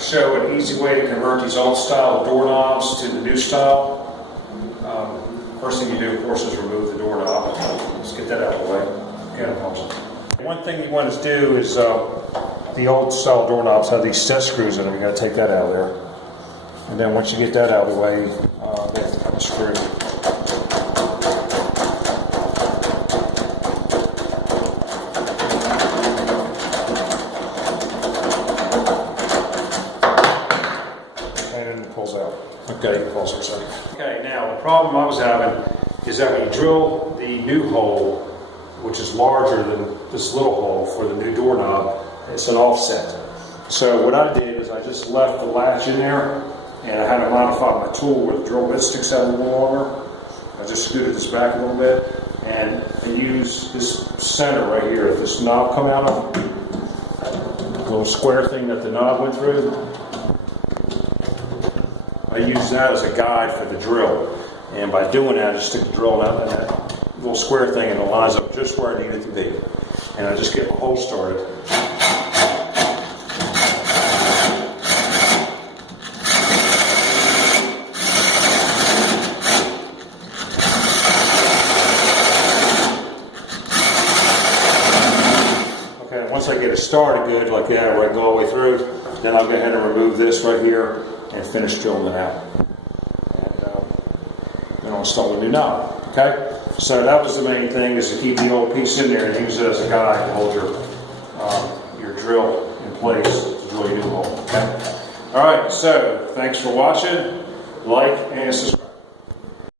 show an easy way to convert these old style doorknobs to the new style. First thing you do, of course, is remove the doorknob. Let's get that out of the way. One thing you want to do is the old style doorknobs have these set screws in them. You got to take that out of there. And then once you get that out of the way, they have to come screw. Pulls out. Okay, pulls for a second. Okay, now the problem I was having is that when you drill the new hole, which is larger than this little hole for the new doorknob, it's an offset. So what I did is I just left the latch in there, and I had to modify my tool where the drill bit sticks out a little longer. I just scooted this back a little bit, and I use this center right here. If this knob come out of the little square thing that the knob went through, I use that as a guide for the drill, and by doing that, I just stick the drill out in that little square thing, and it lines up just where I need it to be. And I just get the hole started. Okay, once I get it started good like that, where I go all the way through, then I'll go ahead and remove this right here and finish drilling it out. And then I'll install a new knob. Okay? So that was the main thing, is to keep the old piece in there and use it as a guide to hold your drill in place to drill your new hole. Okay? Alright, so thanks for watching. Like and subscribe.